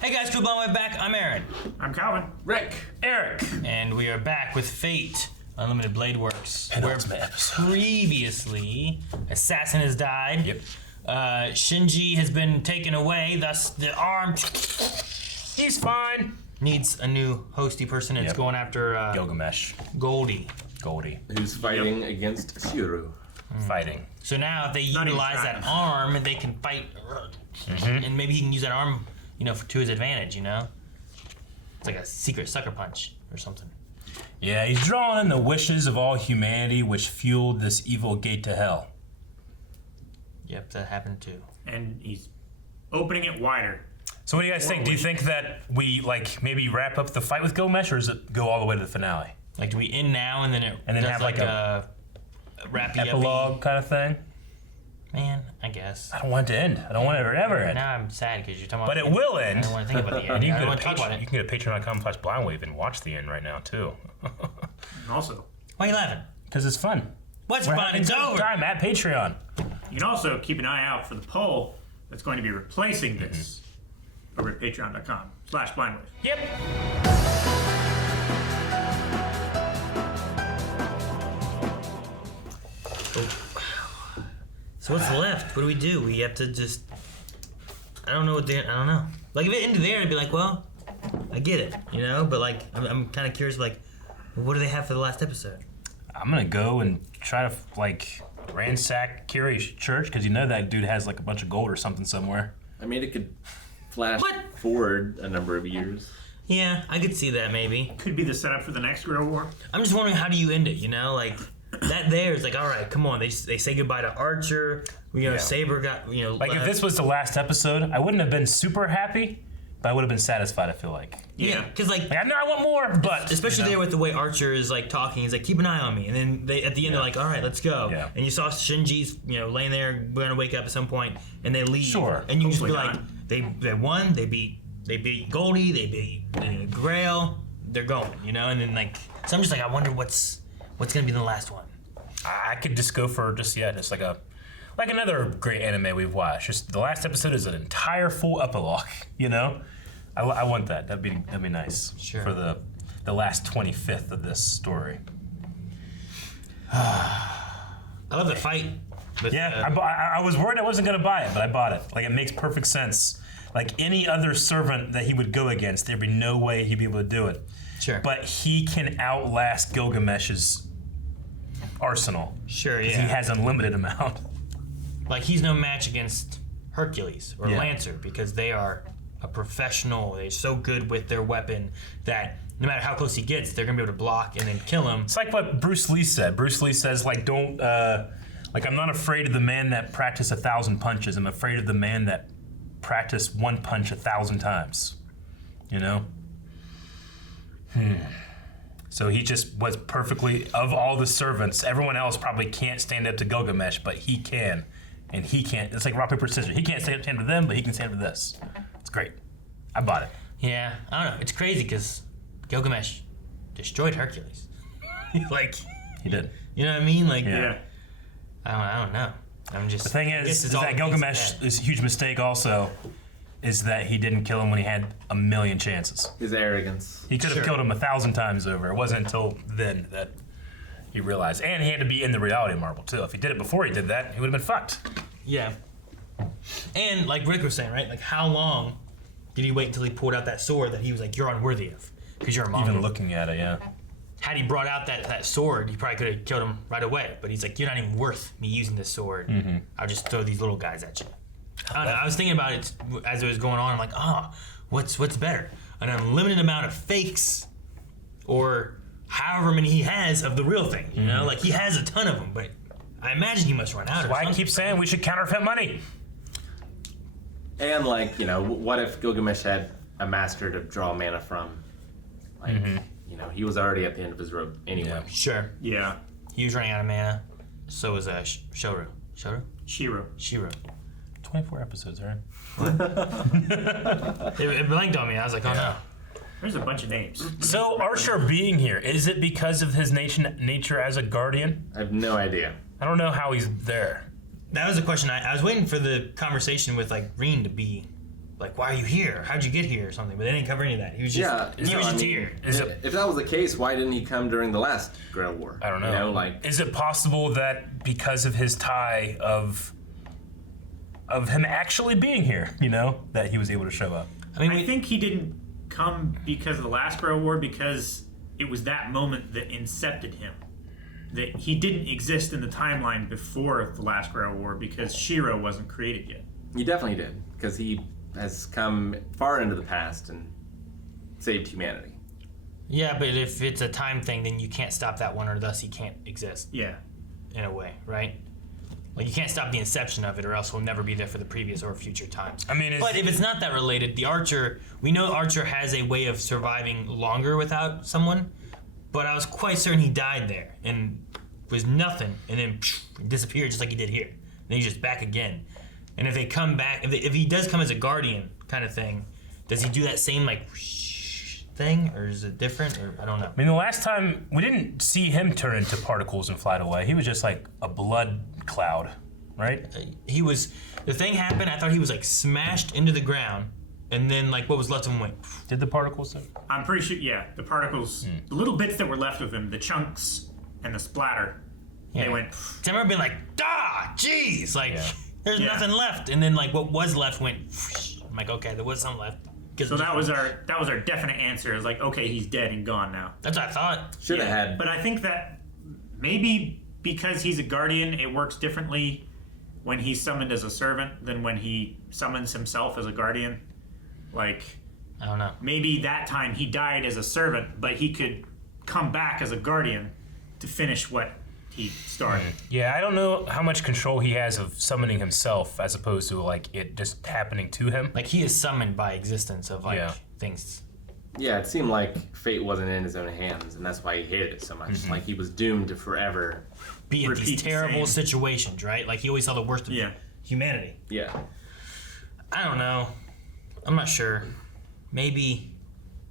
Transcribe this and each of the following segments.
Hey guys, cool blowing way back. I'm Aaron. I'm Calvin. Rick. Eric. And we are back with Fate, Unlimited Blade Works. Penultimate episode. Previously, Assassin has died. Yep. Shinji has been taken away, thus the arm He's fine. needs a new hosty person. It's Yep. going after Gilgamesh. Goldie. Goldie. Who's fighting against Shuru. Fighting. So now if they utilize that arm, they can fight. And maybe he can use that arm, to his advantage, It's like a secret sucker punch or something. Yeah, he's drawing in the wishes of all humanity which fueled this evil gate to hell. Yep, that happened too. And he's opening it wider. So what do you guys think? Do you think that we maybe wrap up the fight with Gilgamesh, or does it go all the way to the finale? Like, do we end now and then have like a wrappy epilogue kind of thing? Man, I guess. I don't want it to end. I don't want it to ever end. Now I'm sad because you're talking about. But it will end. I don't want to think about the end. You I don't can want to talk about you it. can go to patreon.com/blindwave and watch the end right now too. Also, Why are you laughing? Because it's fun. What's We're fun? having It's a good over. time at Patreon. you can also keep an eye out for the poll that's going to be replacing this over at patreon.com/blindwave. Yep. So what's left? What do we do? We have to just. I don't know what I don't know. Like, if it ended there, I'd be like, well, I get it, But like, I'm kind of curious. Like, what do they have for the last episode? I'm gonna go and try to ransack Kiri's church, because that dude has a bunch of gold or something somewhere. I mean, it could flash What? forward a number of years. Yeah, I could see that maybe. Could be the setup for the next Grill War. I'm just wondering, how do you end it? Like, that there is like, all right, come on. They say goodbye to Archer. Saber got If this was the last episode, I wouldn't have been super happy, but I would have been satisfied. I feel like. Yeah, because I know I want more, but especially there with the way Archer is talking, he's like, keep an eye on me, and then they at the end they're like, all right, let's go. Yeah. And you saw Shinji's laying there, going to wake up at some point, and they leave. Sure. And you just be Hopefully like, they won, they beat Goldie, they beat Grail, they're going, and then so I'm just like, I wonder what's gonna be the last one. I could just go for just like another great anime we've watched. Just the last episode is an entire full epilogue. I want that. That'd be nice. Sure. For the last 25th of this story. I love the fight. With, I was worried I wasn't gonna buy it, but I bought it. It makes perfect sense. Like any other servant that he would go against, there'd be no way he'd be able to do it. Sure. But he can outlast Gilgamesh's arsenal. Sure, He yeah. has unlimited amount. He's no match against Hercules or Yeah. Lancer, because they are a professional. They're so good with their weapon that no matter how close he gets, they're gonna be able to block and then kill him. It's like what Bruce Lee said. Bruce Lee says, don't, I'm not afraid of the man that practiced 1,000 punches. I'm afraid of the man that practiced one punch 1,000 times. So he just was perfectly, of all the servants, everyone else probably can't stand up to Gilgamesh, but he can. And he can't. It's like rock, paper, scissors. He can't stand up to them, but he can stand up to this. It's great. I bought it. Yeah, I don't know. It's crazy because Gilgamesh destroyed Hercules. He did. You know what I mean? Yeah. I don't know. I'm just. The thing is that Gilgamesh, this huge mistake also, is that he didn't kill him when he had a million chances. His arrogance. He could have killed him 1,000 times over. It wasn't until then that he realized. And he had to be in the reality marble, too. If he did it before he did that, he would have been fucked. Yeah. And like Rick was saying, right? How long did he wait until he pulled out that sword that he was like, you're unworthy of? Because you're a monster. Even looking at it, yeah. Had he brought out that sword, he probably could have killed him right away. But he's like, you're not even worth me using this sword. Mm-hmm. I'll just throw these little guys at you. I don't know. I was thinking about it as it was going on. I'm like, what's better? An unlimited amount of fakes, or however many he has of the real thing? He has a ton of them, but I imagine he must run out. That's why I keep saying we should counterfeit money. And what if Gilgamesh had a master to draw mana from? He was already at the end of his rope anyway. Yeah. Sure. Yeah. He was running out of mana. So was Shoru. Shiro. 24 episodes, right? It blanked on me. I was like, oh no. There's a bunch of names. So Archer being here, is it because of his nature as a guardian? I have no idea. I don't know how he's there. That was a question. I was waiting for the conversation with Reen to be like, why are you here? How'd you get here or something? But they didn't cover any of that. He was just here. If that was the case, why didn't he come during the last Grail War? I don't know. You know, like, is it possible that because of his tie of him actually being here, that he was able to show up? I think he didn't come because of the last Grail War, because it was that moment that incepted him. That he didn't exist in the timeline before the last Grail War because Shiro wasn't created yet. He definitely did, because he has come far into the past and saved humanity. Yeah, but if it's a time thing, then you can't stop that one, or thus he can't exist. Yeah. In a way, right? Like, you can't stop the inception of it, or else he'll never be there for the previous or future times. I mean, but if it's not that related, the Archer, we know Archer has a way of surviving longer without someone, but I was quite certain he died there and was nothing, and then disappeared just like he did here. And then he's just back again. And if they come back, if he does come as a guardian kind of thing, does he do that same like thing, or is it different? Or I don't know. I mean, the last time we didn't see him turn into particles and fly away. He was just like a blood cloud, right? He was. The thing happened. I thought he was like smashed into the ground, and then like what was left of him went. Did the particles? I'm pretty sure. Yeah, the particles, the little bits that were left of him, the chunks and the splatter, they went. I remember being like, jeez, like. Yeah. There's nothing left, and then like what was left went. I'm like, okay, there was some left. So that was our definite answer. It's like, okay, he's dead and gone now. That's what I thought. Should have had. But I think that maybe because he's a guardian, it works differently when he's summoned as a servant than when he summons himself as a guardian. Like, I don't know. Maybe that time he died as a servant, but he could come back as a guardian to finish what he started. Yeah, I don't know how much control he has of summoning himself as opposed to like it just happening to him. Like he is summoned by existence of like things. Yeah, it seemed like fate wasn't in his own hands, and that's why he hated it so much. Like he was doomed to forever be in these terrible situations, right? Like he always saw the worst of humanity. Yeah. I don't know. I'm not sure. Maybe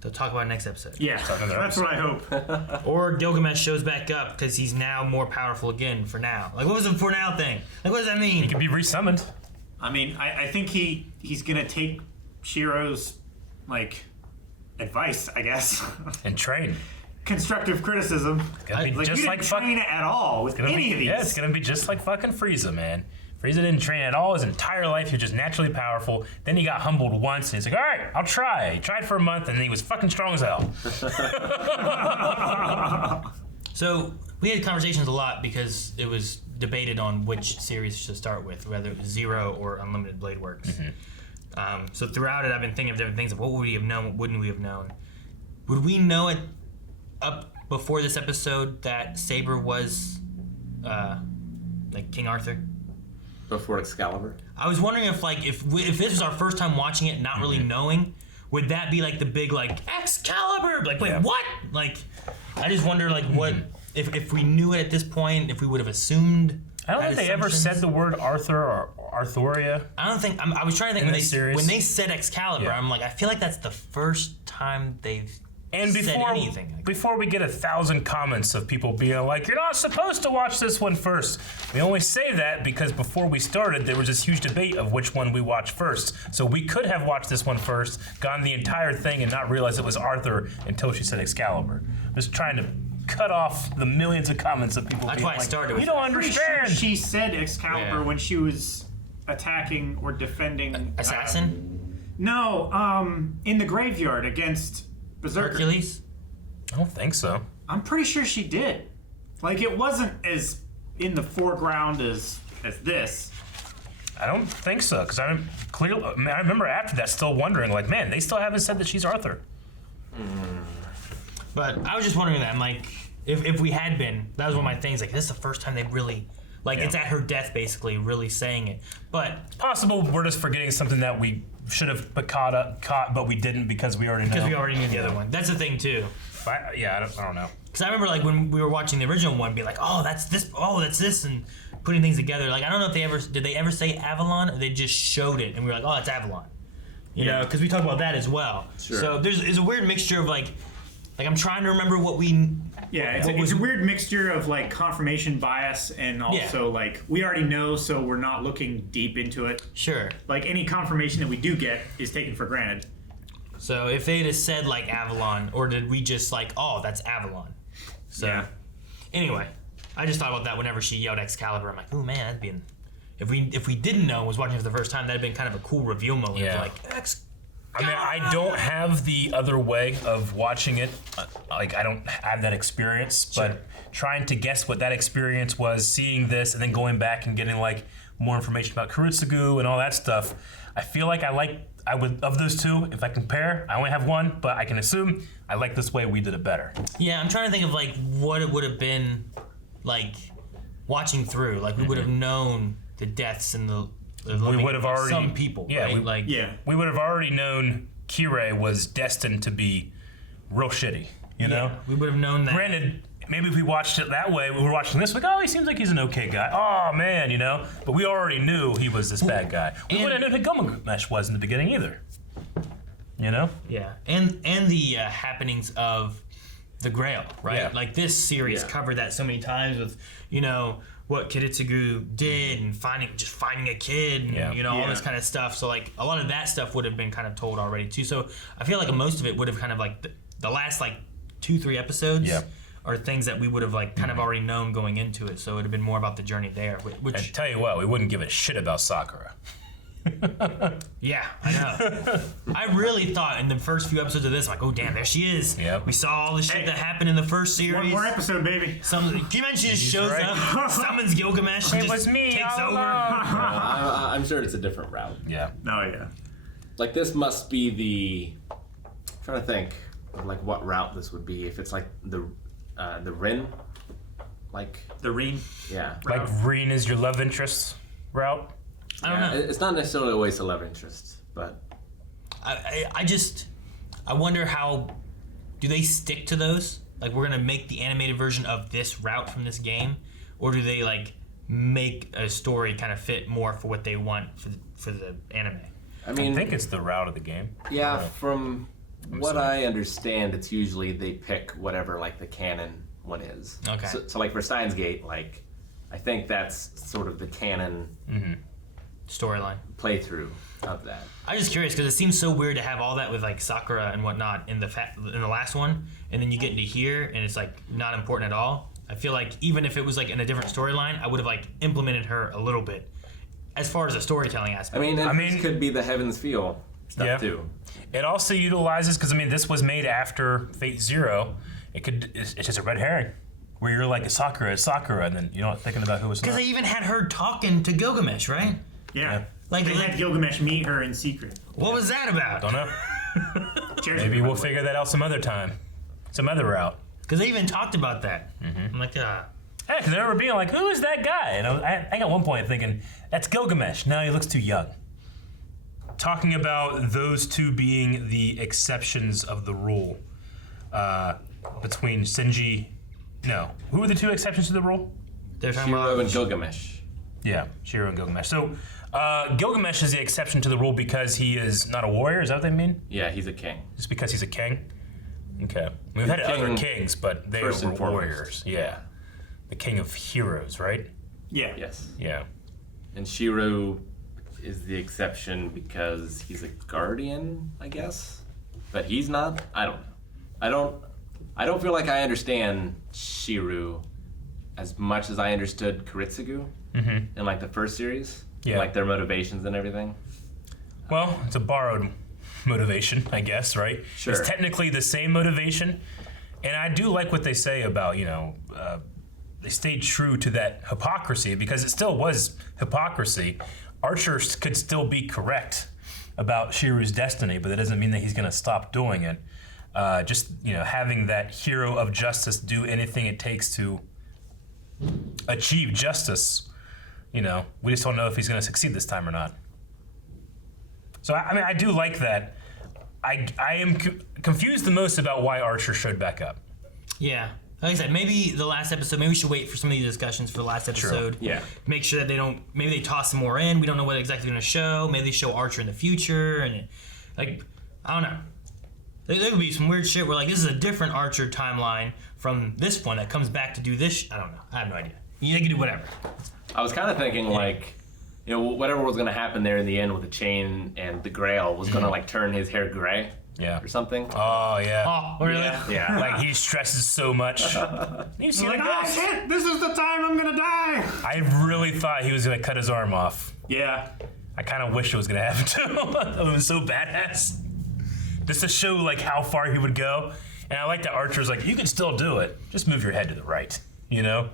they'll talk about it next episode. Yeah, that's what I hope. Or Gilgamesh shows back up because he's now more powerful again for now. Like, what was the for now thing? Like, what does that mean? He can be resummoned. I mean, I think he's going to take Shiro's, like, advice, I guess. And train. Constructive criticism. It's gonna be just you like didn't train it at all with any of these. Yeah, it's going to be just like fucking Frieza, man. Frieza didn't train at all his entire life. He was just naturally powerful. Then he got humbled once, and he's like, all right, I'll try. He tried for a month, and then he was fucking strong as hell. So we had conversations a lot because it was debated on which series to start with, whether it was Zero or Unlimited Blade Works. So throughout it, I've been thinking of different things of what would we have known, what wouldn't we have known. Would we know it up before this episode that Saber was like King Arthur? Before Excalibur? I was wondering if like if this was our first time watching it, not really knowing, would that be like the big like Excalibur? Like wait, what? Like I just wonder like what if we knew it at this point, if we would have assumed. I don't think they ever said the word Arthur or Arthuria. I don't think. I was trying to think when they said Excalibur. Yeah. I'm like, I feel like that's the first time they've And said anything. before we get 1,000 comments of people being like, you're not supposed to watch this one first. We only say that because before we started, there was this huge debate of which one we watched first. So we could have watched this one first, gotten the entire thing, and not realized it was Arthur until she said Excalibur. Just trying to cut off the millions of comments of people That's being why I like, started we with don't that. understand. She said Excalibur when she was attacking or defending Assassin? No, in the graveyard against Berserker. Hercules? I don't think so. I'm pretty sure she did. Like it wasn't as in the foreground as this. I don't think so, because I remember after that still wondering, like, man, they still haven't said that she's Arthur. But I was just wondering that. I'm like, if we had been, that was one of my things. Like, this is the first time they really, like, it's at her death, basically, really saying it. But It's possible we're just forgetting something that we should have caught, but we didn't because we already know. because we already knew the other one. That's the thing, too. I don't know. Because I remember, like, when we were watching the original one, be like, oh, that's this, and putting things together. Like, I don't know if did they ever say Avalon, or they just showed it, and we were like, oh, it's Avalon. You know, because we talked about that as well. Sure. So there's a weird mixture of, like, Like, I'm trying to remember what we. Yeah, it's a weird mixture of like confirmation bias and also like we already know, so we're not looking deep into it. Sure. Like any confirmation that we do get is taken for granted. So if they'd have said like Avalon, or did we just like, oh, that's Avalon? So Yeah. anyway, I just thought about that whenever she yelled Excalibur. I'm like, oh man, that'd be. If we didn't know and was watching it for the first time, that'd have been kind of a cool reveal moment. Yeah. Like I mean, I don't have the other way of watching it. Like, I don't have that experience, but trying to guess what that experience was, seeing this, and then going back and getting, like, more information about Kuritsugu and all that stuff, I feel like I would, of those two, if I compare, I only have one, but I can assume I like this way we did it better. Yeah, I'm trying to think of, like, what it would have been, like, watching through. Like, we would have known the deaths and the We would have already some people, right? We would have already known Kirei was destined to be real shitty, you know? We would have known that. Granted, maybe if we watched it that way, we were watching this like, oh, he seems like he's an okay guy. Oh man, you know? But we already knew he was this bad guy. We wouldn't have known who Gilgamesh was in the beginning either. You know? Yeah, and the happenings of the Grail, right? Yeah. Like this series covered that so many times with, you know, what Kiritsugu did and finding a kid and all this kind of stuff. So like a lot of that stuff would have been kind of told already too. So I feel like most of it would have kind of like the last like 2-3 episodes are things that we would have like kind of already known going into it. So it would have been more about the journey there. Which I tell you what, we wouldn't give a shit about Sakura. Yeah, I know. I really thought in the first few episodes of this, like, oh damn, there she is. Yep. We saw all the shit that happened in the first series. One more episode, baby. Can you imagine she just shows up, summons Gilgamesh, and It was just me takes all over? along. I'm sure it's a different route. Yeah. Oh yeah. Like this must be the. I'm trying to think of like what route this would be. If it's like the Rin, like The Reen. yeah. Like Reen is your love interest route? I don't know. It's not necessarily always a love interest, but I wonder how do they stick to those? Like we're gonna make the animated version of this route from this game, or do they like make a story kind of fit more for what they want for the anime? I mean, I think it's the route of the game. yeah. From what sorry. I understand, it's usually they pick whatever like the canon one is. Okay. So like for Steins Gate, like I think that's sort of the canon Storyline. playthrough of that. I'm just curious because it seems so weird to have all that with like Sakura and whatnot in the last one, and then you get into here and it's like not important at all. I feel like even if it was like in a different storyline, I would have like implemented her a little bit as far as a storytelling aspect. I mean, this could be the Heaven's Feel stuff too. It also utilizes, because I mean, this was made after Fate Zero. It's just a red herring, where you're like, Sakura is Sakura, and then you're not thinking about who was. Because they even had her talking to Gilgamesh, right? Yeah. Like They had Gilgamesh meet her in secret. what was that about? Don't know. Cheers, Maybe by we'll the way. figure that out some other time, some other route. Because they even talked about that. I'm like, Yeah, because they were being like, who is that guy? And I think at one point thinking, that's Gilgamesh. No, he looks too young. Talking about those two being the exceptions of the rule between Shinji. No, who were the two exceptions to the rule? they're talking Shiro about and Gilgamesh. Yeah, Shiro and Gilgamesh. So Gilgamesh is the exception to the rule because he is not a warrior. Is that what they mean? Yeah, he's a king. Just because he's a king? Okay. We've had king other kings, but they were first and foremost. warriors. Yeah. The king of heroes, right? Yeah. Yes. Yeah. And Shiro is the exception because he's a guardian, I guess. But he's not. I don't know. I don't feel like I understand Shiro as much as I understood Kuritsugu in like the first series. Yeah. Like their motivations and everything. Well, it's a borrowed motivation, I guess, right? Sure. It's technically the same motivation. And I do like what they say about, they stayed true to that hypocrisy because it still was hypocrisy. Archer could still be correct about Shiro's destiny, but that doesn't mean that he's going to stop doing it. Having that hero of justice do anything it takes to achieve justice, we just don't know if he's going to succeed this time or not. So, I mean, I do like that. I am confused the most about why Archer showed back up. Yeah. Like I said, maybe the last episode, maybe we should wait for some of these discussions for the last episode. Yeah. Make sure that maybe they toss some more in. We don't know what exactly they're going to show. Maybe they show Archer in the future. And I don't know. There could be some weird shit where like this is a different Archer timeline from this one that comes back to do this. I don't know. I have no idea. They can do whatever. I was kind of thinking like, whatever was gonna happen there in the end with the chain and the Grail was gonna like turn his hair gray. Yeah. Or something. Oh yeah. Oh, really? Yeah. Like he stresses so much. You see Like, that? oh shit, this is the time I'm gonna die. I really thought he was gonna cut his arm off. Yeah. I kind of wish it was gonna happen to him. It was so badass. Just to show like how far he would go. And I like that Archer's like, you can still do it. Just move your head to the right. You know?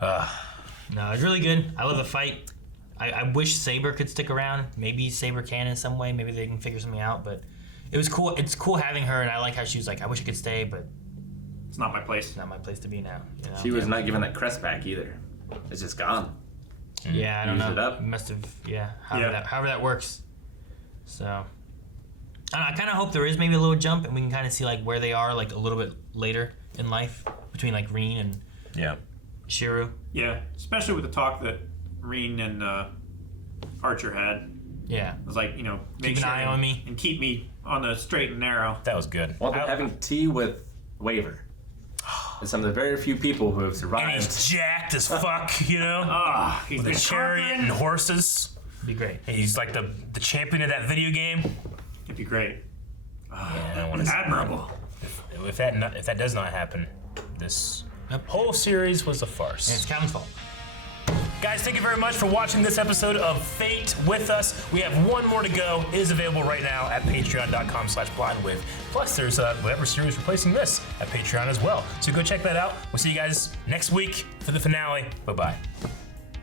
No, it's really good. I love the fight. I wish Saber could stick around. Maybe Saber can in some way. Maybe they can figure something out. But it was cool. It's cool having her, and I like how she was like, I wish I could stay, but It's not my place. it's not my place to be now. You know? She was not given that crest back either. It's just gone. Yeah, I don't Used know. it up. Must have, Yeah. however that works. So, I don't know, I kind of hope there is maybe a little jump, and we can kind of see like where they are like a little bit later in life between like Reen and Yeah. Shiru. Yeah, especially with the talk that Reen and Archer had. Yeah. It was like, make Keep an eye on me. and keep me on the straight and narrow. That was good. Well, they're having tea with Waver. There's some of the very few people who have And survived. he's jacked as fuck, you know? Ah, he's The been chariot and conquering. horses. Be great. He's like the champion of that video game. It'd be great. Yeah, I want to. Admirable. If that does not happen, this whole series was a farce. And it's Calvin's fault. Guys, thank you very much for watching this episode of Fate with us. We have one more to go. It is available right now at patreon.com/blindwave. Plus, there's whatever series replacing this at Patreon as well. So go check that out. We'll see you guys next week for the finale. Bye-bye.